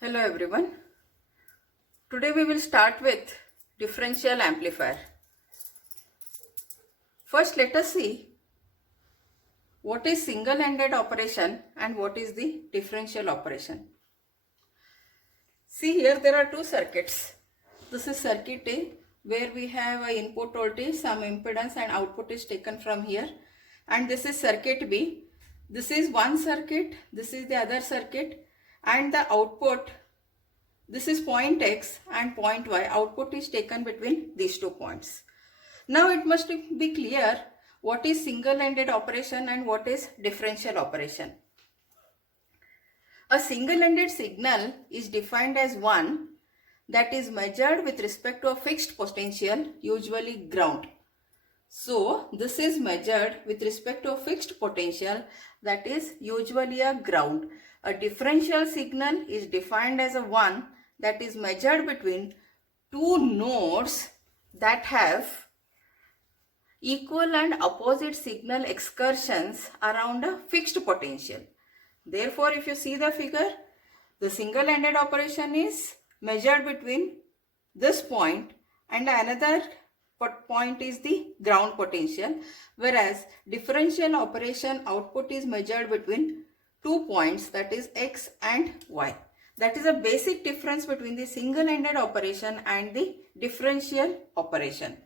Hello everyone. Today we will start with differential amplifier. First let us see what is single-ended operation and what is the differential operation. See here there are two circuits. This is circuit A where we have an input voltage, some impedance and output is taken from here, and this is circuit B. This is one circuit, this is the other circuit, and the output, this is point X and point Y. Output is taken between these 2 points. Now it must be clear what is single-ended operation and what is differential operation. A single-ended signal is defined as one that is measured with respect to a fixed potential, usually ground. So this is measured with respect to a fixed potential, that is usually a ground. A differential signal is defined as a one that is measured between two nodes that have equal and opposite signal excursions around a fixed potential. Therefore, if you see the figure, the single-ended operation is measured between this point and another point is the ground potential, whereas differential operation output is measured between 2 points, that is X and Y. That is a basic difference between the single-ended operation and the differential operation.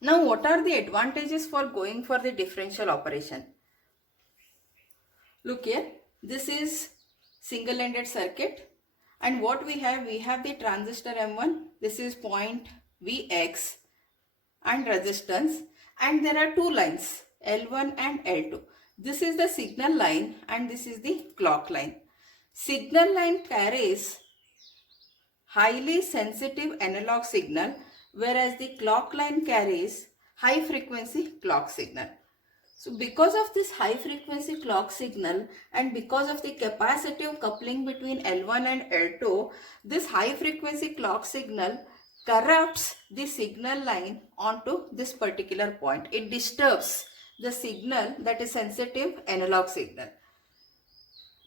Now, what are the advantages for going for the differential operation? Look here, this is single-ended circuit, and what we have the transistor M1, this is point Vx and resistance, and there are two lines L1 and L2. This is the signal line and this is the clock line. Signal line carries highly sensitive analog signal, whereas the clock line carries high frequency clock signal. So because of this high frequency clock signal and because of the capacitive coupling between L1 and L2, this high frequency clock signal corrupts the signal line onto this particular point. It disturbs the signal, that is sensitive analog signal.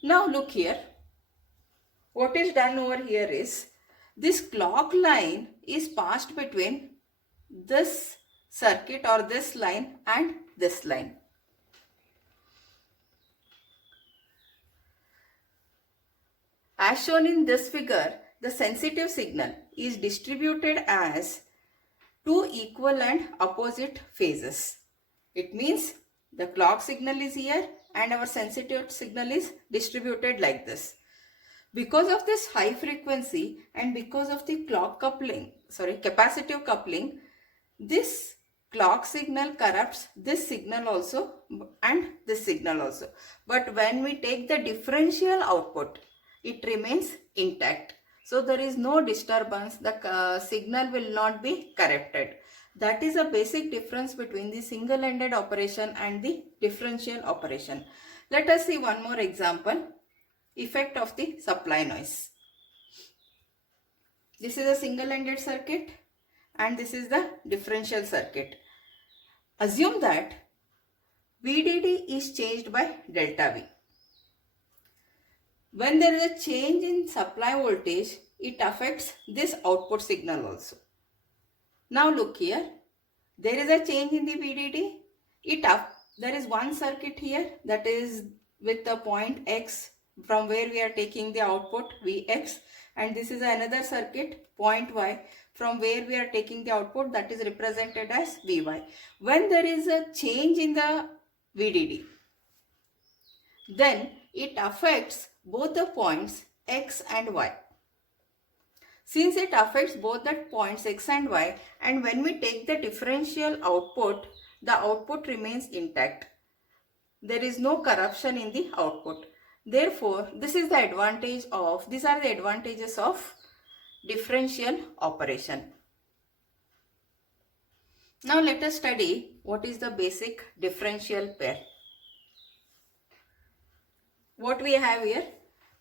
Now look here, what is done over here is this clock line is passed between this circuit or this line and this line. As shown in this figure, the sensitive signal is distributed as two equal and opposite phases. It means the clock signal is here and our sensitive signal is distributed like this. Because of this high frequency and because of the capacitive coupling, this clock signal corrupts this signal also and this signal also. But when we take the differential output, it remains intact. So there is no disturbance, the signal will not be corrupted. That is a basic difference between the single-ended operation and the differential operation. Let us see one more example. Effect of the supply noise. This is a single-ended circuit and this is the differential circuit. Assume that VDD is changed by delta V. When there is a change in supply voltage, it affects this output signal also. Now look here, there is a change in the VDD. There is one circuit here that is with the point X from where we are taking the output Vx, and this is another circuit point Y from where we are taking the output, that is represented as Vy. When there is a change in the VDD, then it affects both the points X and Y. Since it affects both the points X and Y, and when we take the differential output, the output remains intact. There is no corruption in the output. Therefore, these are the advantages of differential operation. Now let us study what is the basic differential pair. What we have here,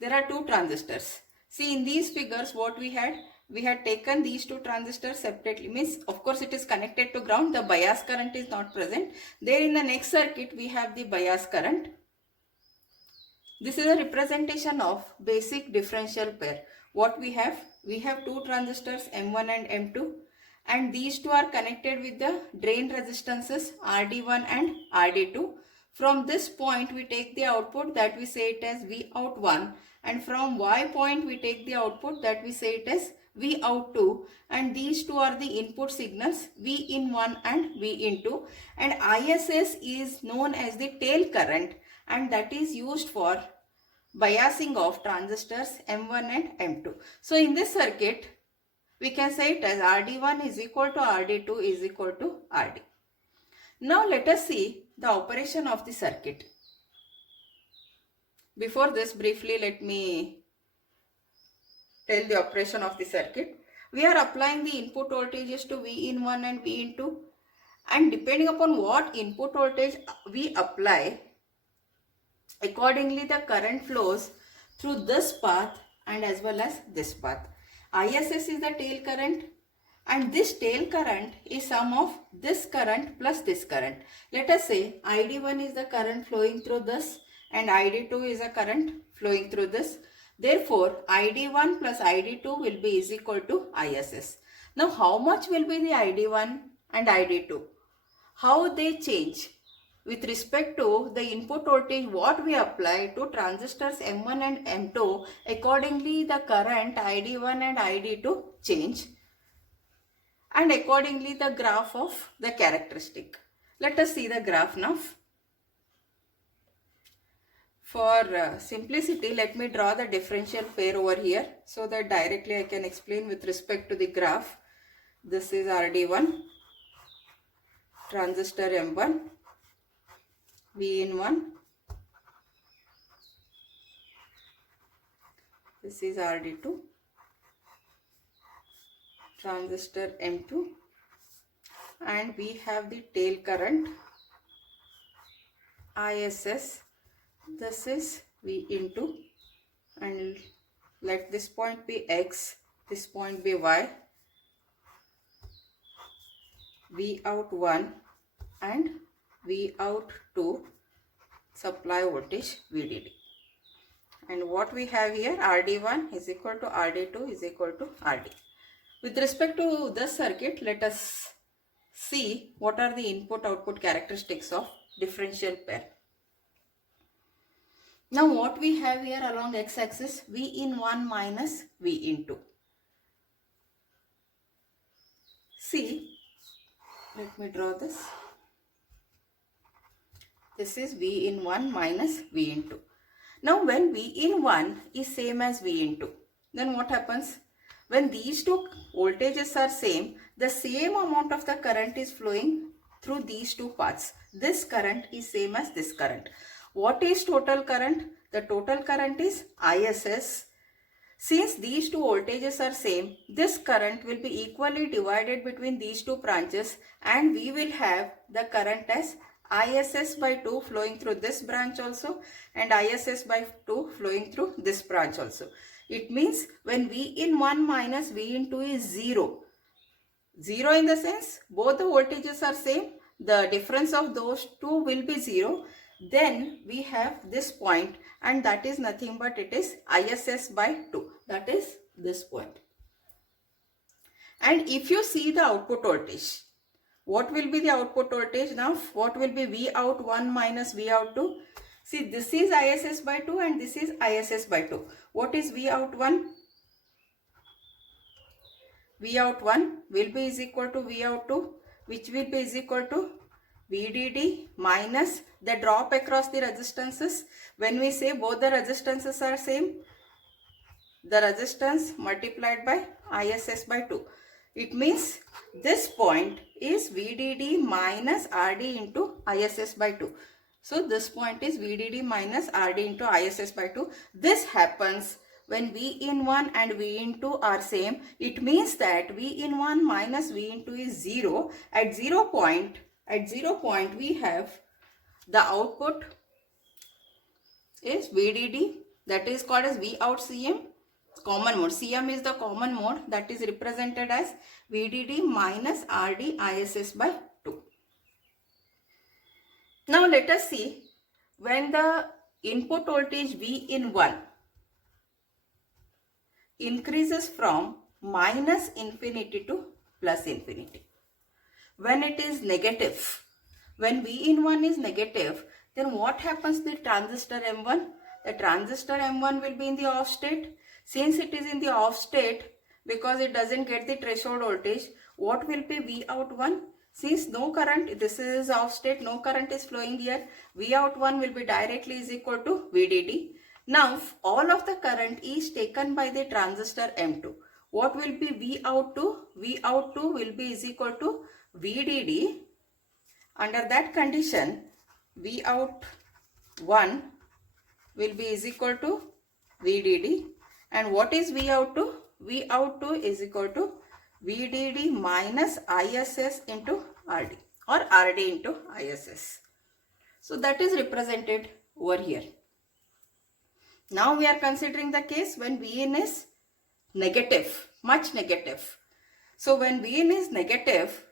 there are two transistors. See, in these figures what we had taken these two transistors separately, means of course it is connected to ground, the bias current is not present. There in the next circuit we have the bias current. This is a representation of basic differential pair. What we have? We have two transistors M1 and M2, and these two are connected with the drain resistances RD1 and RD2. From this point we take the output that we say it as Vout1, and from Y point we take the output that we say it as Vout2, and these two are the input signals Vin1 and Vin2, and ISS is known as the tail current, and that is used for biasing of transistors M1 and M2. So in this circuit, we can say it as RD1 is equal to RD2 is equal to RD. Now let us see the operation of the circuit. Before this, briefly let me tell the operation of the circuit. We are applying the input voltages to Vin1 and Vin2, and depending upon what input voltage we apply, accordingly the current flows through this path and as well as this path. ISS is the tail current, and this tail current is sum of this current plus this current. Let us say ID1 is the current flowing through this and ID2 is a current flowing through this. Therefore, ID1 plus ID2 will be is equal to ISS. Now, how much will be the ID1 and ID2? How they change? With respect to the input voltage what we apply to transistors M1 and M2, accordingly the current ID1 and ID2 change, and accordingly the graph of the characteristic. Let us see the graph now. For simplicity, let me draw the differential pair over here so that directly I can explain with respect to the graph. This is RD1, transistor M1, Vin1, this is RD2, transistor M2, and we have the tail current ISS. This is Vin2, and let this point be X, this point be Y, Vout1 and Vout2 supply voltage VDD. And what we have here, RD1 is equal to RD2 is equal to RD. With respect to this circuit, let us see what are the input-output characteristics of differential pair. Now what we have here along x-axis, Vin1 minus Vin2. See, let me draw this. This is Vin1 minus Vin2. Now when Vin1 is same as Vin2, then what happens? When these two voltages are same, the same amount of the current is flowing through these two paths. This current is same as this current. What is total current? The total current is ISS. Since these two voltages are same, this current will be equally divided between these two branches, and we will have the current as ISS by 2 flowing through this branch also and ISS by 2 flowing through this branch also. It means when Vin1 minus Vin2 is 0, 0 in the sense both the voltages are same, the difference of those two will be 0, then we have this point, and that is nothing but it is ISS by 2, that is this point. And if you see the output voltage, what will be the output voltage now? What will be Vout1 minus Vout2? See, this is ISS by 2 and this is ISS by 2. What is Vout1? Vout1 will be is equal to Vout2, which will be is equal to VDD minus the drop across the resistances. When we say both the resistances are same, the resistance multiplied by ISS by 2. It means this point is VDD minus RD into ISS by 2. So this point is VDD minus RD into ISS by 2. This happens when Vin1 and Vin2 are same. It means that Vin1 minus Vin2 is 0. At 0 point we have the output is VDD, that is called as Vout-CM, common mode. CM is the common mode, that is represented as VDD minus RD ISS by 2. Now let us see when the input voltage V in 1 increases from minus infinity to plus infinity. When it is negative, when V in 1 is negative, then what happens to the transistor M1? The transistor M1 will be in the off state. Since it is in the off state, because it doesn't get the threshold voltage, what will be V out 1? Since no current, this is off state, no current is flowing here, V out 1 will be directly is equal to VDD. Now, all of the current is taken by the transistor M2. What will be V out 2? V out 2 will be is equal to VDD. Under that condition, V out 1 will be is equal to VDD. And what is V out 2? V out 2 is equal to VDD minus ISS into RD, or RD into ISS. So that is represented over here. Now we are considering the case when Vin is negative, much negative. So when Vin is negative,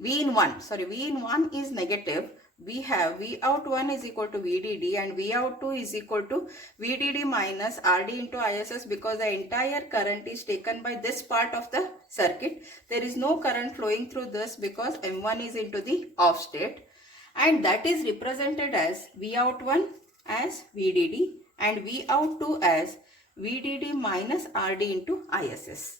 Vin1 is negative, we have V out 1 is equal to VDD and V out 2 is equal to VDD minus RD into ISS, because the entire current is taken by this part of the circuit. There is no current flowing through this because M1 is into the off state, and that is represented as V out 1 as VDD and V out 2 as VDD minus RD into ISS.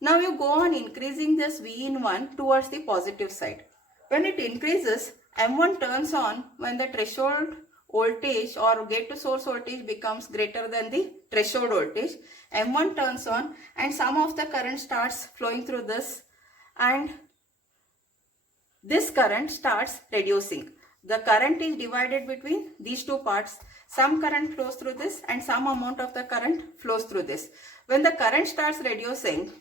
Now you go on increasing this V in 1 towards the positive side. When it increases, M1 turns on when the threshold voltage or gate to source voltage becomes greater than the threshold voltage. M1 turns on and some of the current starts flowing through this, and this current starts reducing. The current is divided between these two parts. Some current flows through this and some amount of the current flows through this. When the current starts reducing,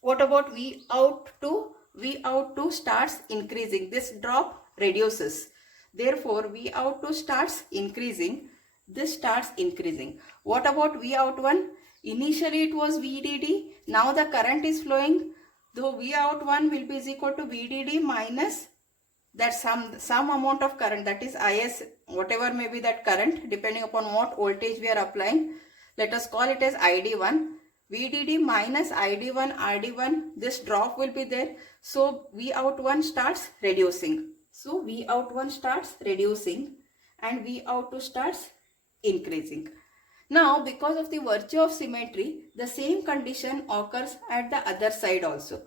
what about V out 2? V out 2 starts increasing. This drop reduces. Therefore, V out 2 starts increasing. This starts increasing. What about V out 1? Initially it was VDD. Now the current is flowing. Though V out 1 will be is equal to VDD minus that some amount of current, that is IS, whatever may be that current, depending upon what voltage we are applying. Let us call it as ID1. VDD minus ID1 RD1, this drop will be there. So V out 1 starts reducing. So V out 1 starts reducing and V out 2 starts increasing. Now because of the virtue of symmetry, the same condition occurs at the other side also.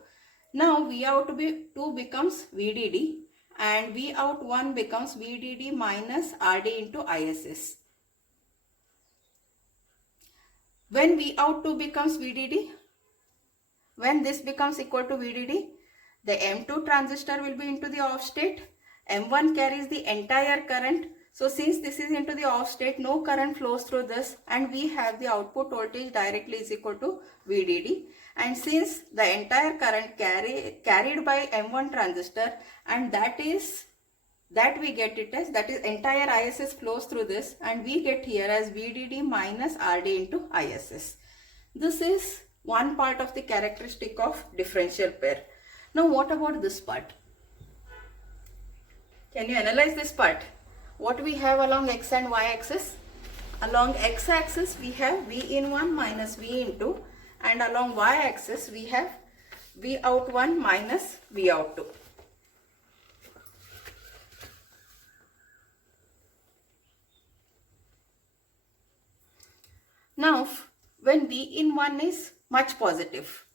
Now V out 2 becomes VDD and V out 1 becomes VDD minus RD into ISS. When V out 2 becomes VDD, when this becomes equal to VDD, the M2 transistor will be into the off state. M1 carries the entire current. So since this is into the off state, no current flows through this, and we have the output voltage directly is equal to VDD. And since the entire current carried by M1 transistor, and that we get it as, that is entire ISS flows through this, and we get here as VDD minus RD into ISS. This is one part of the characteristic of differential pair. Now what about this part? Can you analyze this part? What we have along X and Y axis? Along X axis we have V in 1 minus V in 2, and along Y axis we have V out 1 minus V out 2. Now when V in 1 is much positive,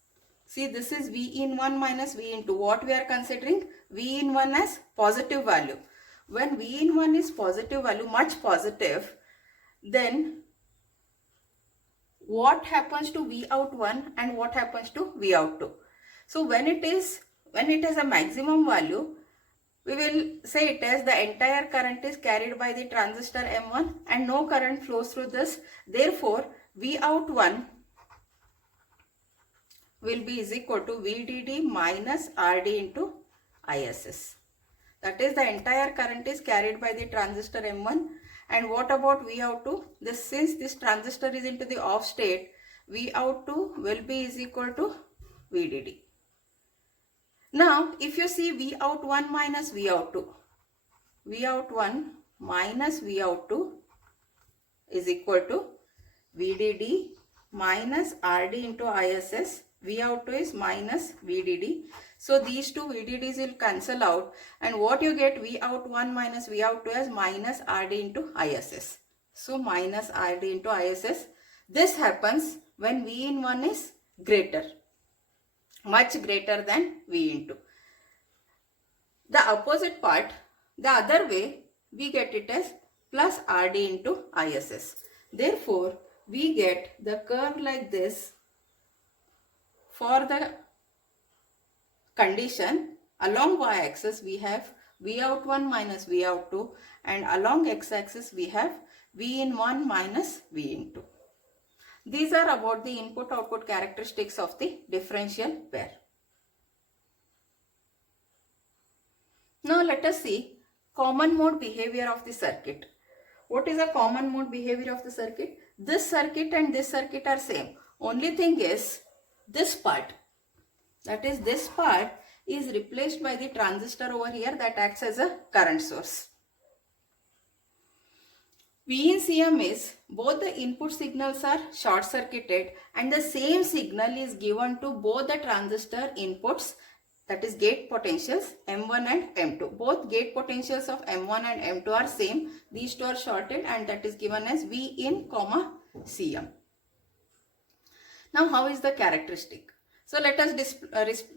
see this is V in 1 minus V in 2. What we are considering? V in 1 as positive value. When V in 1 is positive value, much positive, then what happens to V out 1 and what happens to V out 2? So when it has a maximum value, we will say it as the entire current is carried by the transistor M1 and no current flows through this. Therefore, V out 1 will be is equal to VDD minus RD into ISS. That is, the entire current is carried by the transistor M1. And what about V out 2? Since this transistor is into the off state, V out 2 will be is equal to VDD. Now, if you see V out 1 minus V out 2, V out 1 minus Vout2 is equal to VDD minus RD into ISS. Vout2 is minus VDD. So these two VDDs will cancel out, and what you get, Vout1 minus Vout2 as minus RD into ISS. So minus RD into ISS. This happens when V in 1 is greater, much greater than V in 2. The opposite part, the other way, we get it as plus RD into ISS. Therefore, we get the curve like this for the condition. Along y-axis we have Vout1 minus Vout2, and along x-axis we have V in 1 minus V in 2. These are about the input-output characteristics of the differential pair. Now let us see common mode behavior of the circuit. What is a common mode behavior of the circuit? This circuit and this circuit are same. Only thing is this part, that is this part, is replaced by the transistor over here that acts as a current source. V in CM is both the input signals are short circuited and the same signal is given to both the transistor inputs, that is gate potentials M1 and M2. Both gate potentials of M1 and M2 are same. These two are shorted and that is given as V in comma CM. Now how is the characteristic? So let us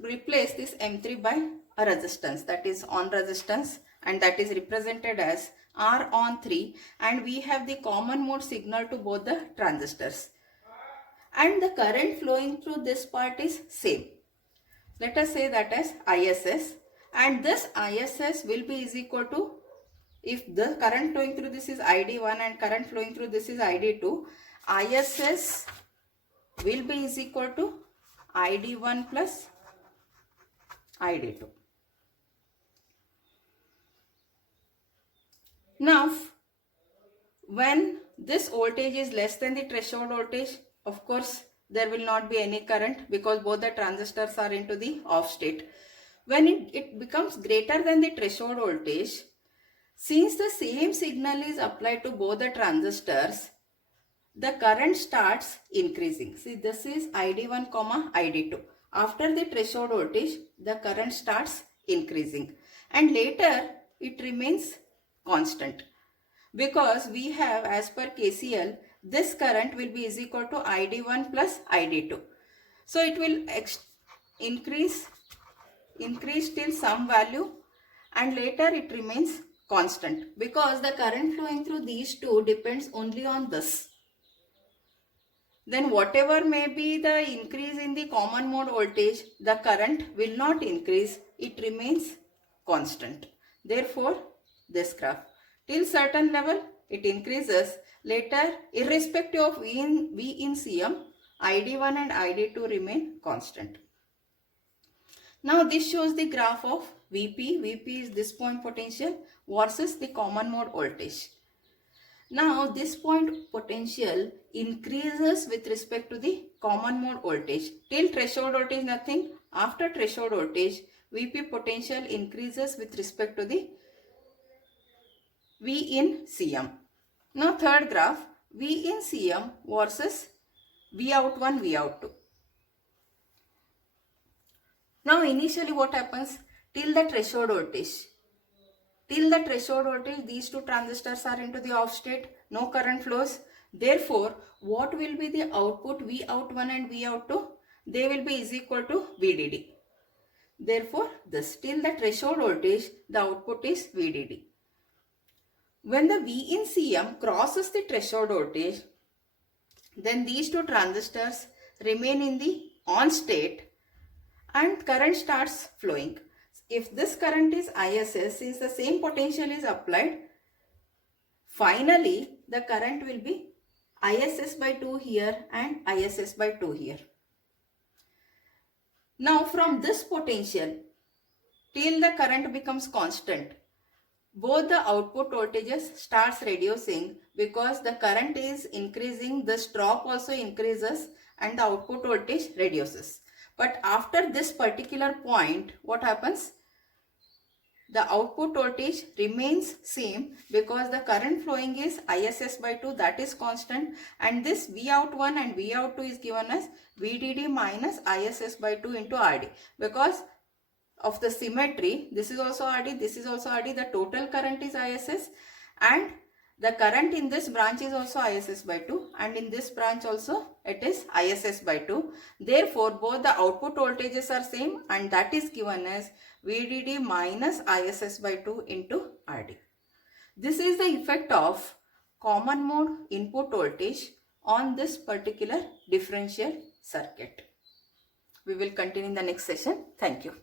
replace this M3 by a resistance, that is on resistance, and that is represented as R on 3, and we have the common mode signal to both the transistors. And the current flowing through this part is same. Let us say that as ISS, and this ISS will be is equal to, if the current flowing through this is ID1 and current flowing through this is ID2, ISS will be is equal to ID1 plus ID2. Now, when this voltage is less than the threshold voltage, of course, there will not be any current because both the transistors are into the off state. When it becomes greater than the threshold voltage, since the same signal is applied to both the transistors, the current starts increasing. See, this is ID1 comma ID2. After the threshold voltage, the current starts increasing, and later it remains constant, because we have, as per KCL, this current will be is equal to ID1 plus ID2. So it will increase till some value, and later it remains constant, because the current flowing through these two depends only on this. Then whatever may be the increase in the common mode voltage, the current will not increase, it remains constant. Therefore, this graph, till certain level it increases, later irrespective of V in CM, ID1 and ID2 remain constant. Now this shows the graph of VP. VP is this point potential versus the common mode voltage. Now this point potential increases with respect to the common mode voltage. Till threshold voltage nothing. After threshold voltage, VP potential increases with respect to the V in CM. Now third graph, V in CM versus Vout1, Vout2. Now initially what happens? Till the threshold voltage. Till the threshold voltage, these two transistors are into the off state, no current flows. Therefore, what will be the output Vout1 and Vout2? They will be is equal to VDD. Therefore, this till the threshold voltage, the output is VDD. When the V in CM crosses the threshold voltage, then these two transistors remain in the on state and current starts flowing. If this current is ISS, since the same potential is applied, finally the current will be ISS by 2 here and ISS by 2 here. Now from this potential till the current becomes constant, both the output voltages starts reducing, because the current is increasing, this drop also increases and the output voltage reduces. But after this particular point, what happens? the output voltage remains same because the current flowing is ISS by 2, that is constant, and this Vout1 and Vout2 is given as VDD minus ISS by 2 into RD. Because of the symmetry, this is also RD, this is also RD, the total current is ISS, and the current in this branch is also ISS by 2, and in this branch also it is ISS by 2. Therefore, both the output voltages are same, and that is given as VDD minus ISS by 2 into RD. This is the effect of common mode input voltage on this particular differential circuit. We will continue in the next session. Thank you.